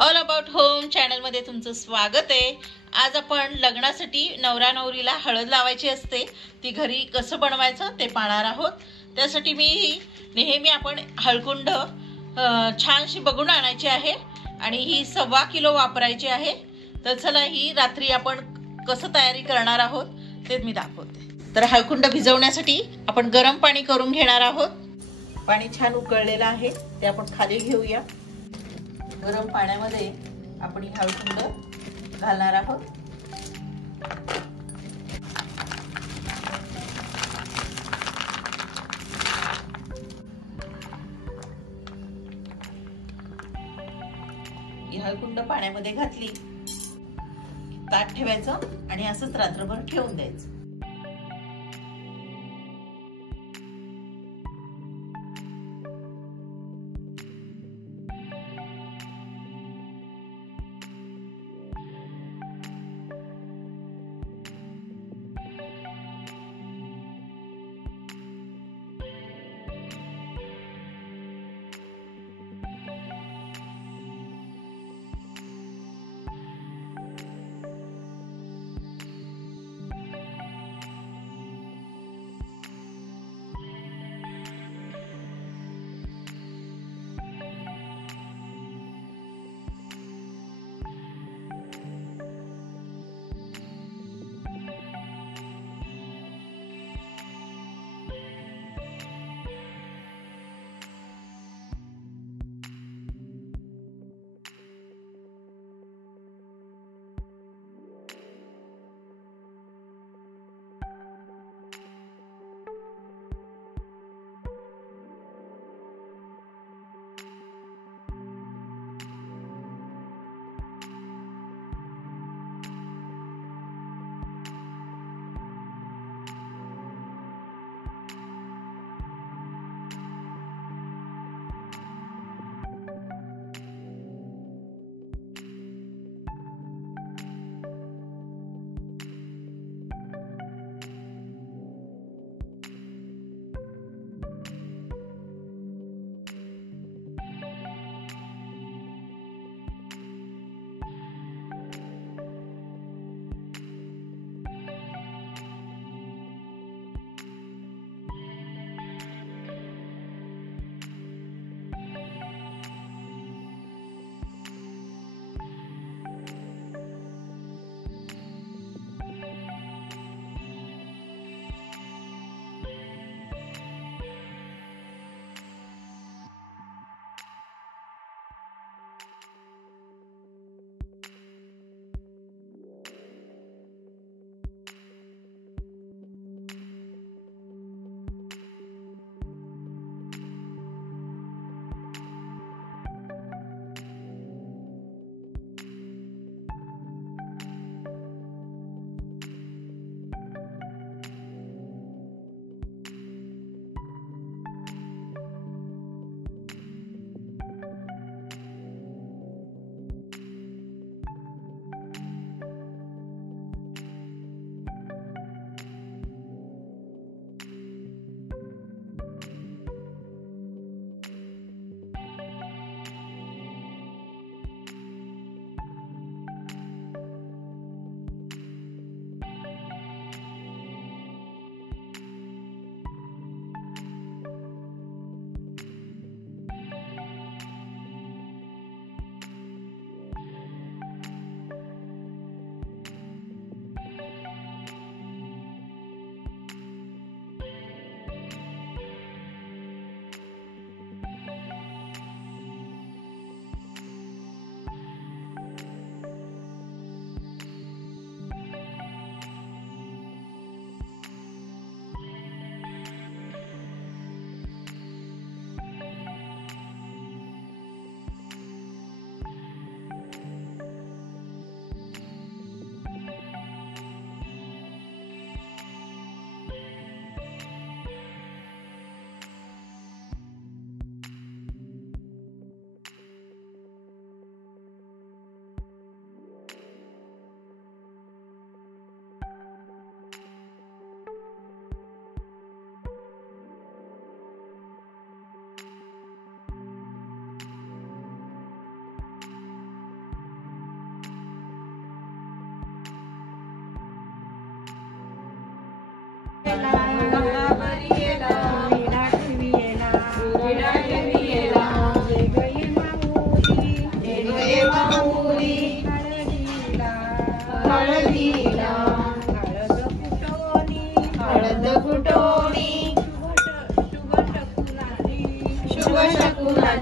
All about home चॅनलमध्ये तुमचं स्वागत आहे। आज आपण लग्नासाठी नवरा नवरीला हळद लावायची असते, ती घरी कसं बनवायचं ते पाहणार आहोत। त्यासाठी मी नेहमी आपण हळकुंड छानशी बघून आणायची आहे आणि ही 1.25 किलो वापरायची आहे। तर चला ही रात्री आपण कसं तयारी करणार आहोत ते मी दाखवते। तर हळकुंड भिजवण्यासाठी आपण गरम पाणी करून घेणार आहोत। पाणी छान उकळलेलं आहे ते आपण खाली घेऊया। गरम पाण्यामध्ये आपण ही हळकुंड घालणार आहोत। ही हळकुंड पाण्यामध्ये घातली, ताट ठेवायचं आणि असंच रात्रभर ठेवून द्यायचं।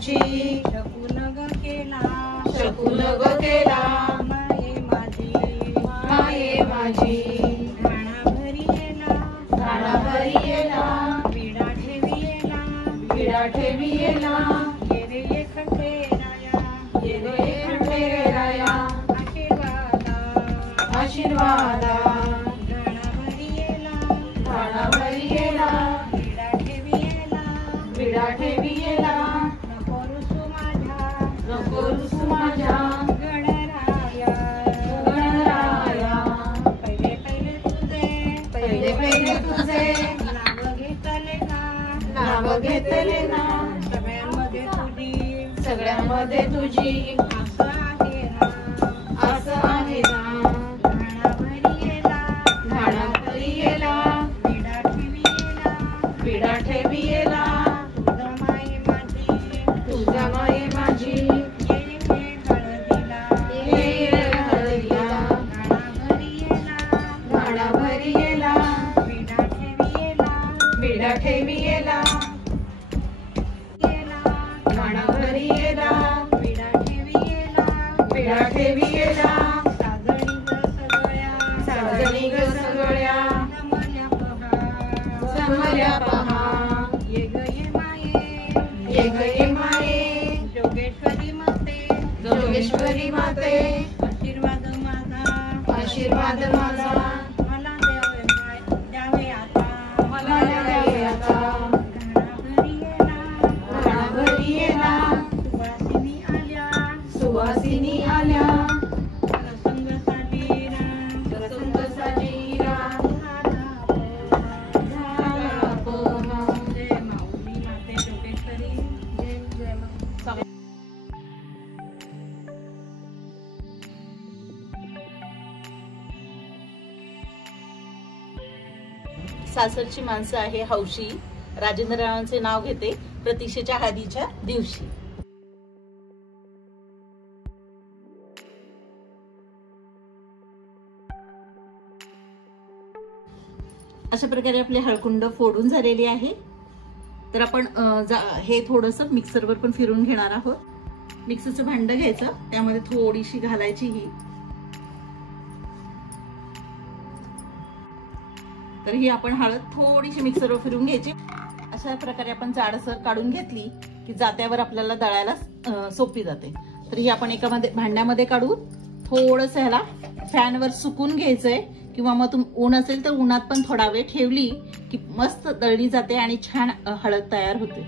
माझी शकुन ग केला शकुन ग केला माये माझी माये माझी घाणाभरी येला घाणाभरी येला विडा ठेवी येला विडा ठेवी येला ये रे ये खंडेराया ये रे खंडेराया आशीर्वादा आशीर्वादा घाणाभरी येला घाणाभरी येला विडा ठेवी येला विडा ठेवी येला नको रुसू माझ्या नको रुसू माझ्या गणराया गणराया पहिले पहिले तुझे पहिले पहिले तुझे नाव घेतले ना नाव घेतले ना सगळ्यांमध्ये तुझी सगळ्यांमध्ये तुझी असं आहे ना असं आहे ना घाणाभरी येला घाणाभरी येला विडा ठेवी येला विडा ठेवी येला तुझा माये माझी तुझा माये माझी ये हळदीला ये हळदीला घाणाभरी येला घाणाभरी येला विडा ठेवी येला विडा ठेवी येला घाणाभरी येला विडा ठेवी येला विडा ठेवी येला साजणी ग सगळ्या साजणी ग सगळ्या जमल्या पहा जमल्या पहा ये ग ये माये ये ग ये माये जोगेश्वरी माते जोगेश्वरी माते आशीर्वाद माझा आशीर्वाद माझा मला द्यावे आता मला द्यावे आता घराघरी येला घराघरी येला सुवासिनी आल्या सुवासिनी आल्या प्रसंग साजीरा प्रसंग साजीरा झाला पोहा जय माऊली माते जोगेश्वरी जय जय माऊली. सासरची माणसं आहे हौशी. राजेंद्ररावांचे नाव घेते प्रतीक्षेच्या हळदीच्या दिवशी. अशा प्रकारे आपली हळकुंड फोडून झालेली आहे. तर आपण हे थोडस मिक्सरवर पण फिरून घेणार आहोत. मिक्सरचं भांड घ्यायचं, त्यामध्ये थोडीशी घालायची ही. तर ही आपण हळद थोडीशी मिक्सरवर फिरून घ्यायची. अशा प्रकारे आपण जाडसर काढून घेतली की जात्यावर आपल्याला दळायला सोपी जाते. तर ही आपण एका भांड्यामध्ये काढून थोडस ह्याला फॅनवर सुकून घ्यायचंय, किंवा मग ऊन असेल तर उन्हात पण थोडा वेळ ठेवली की मस्त दळली जाते आणि छान हळद तयार होते.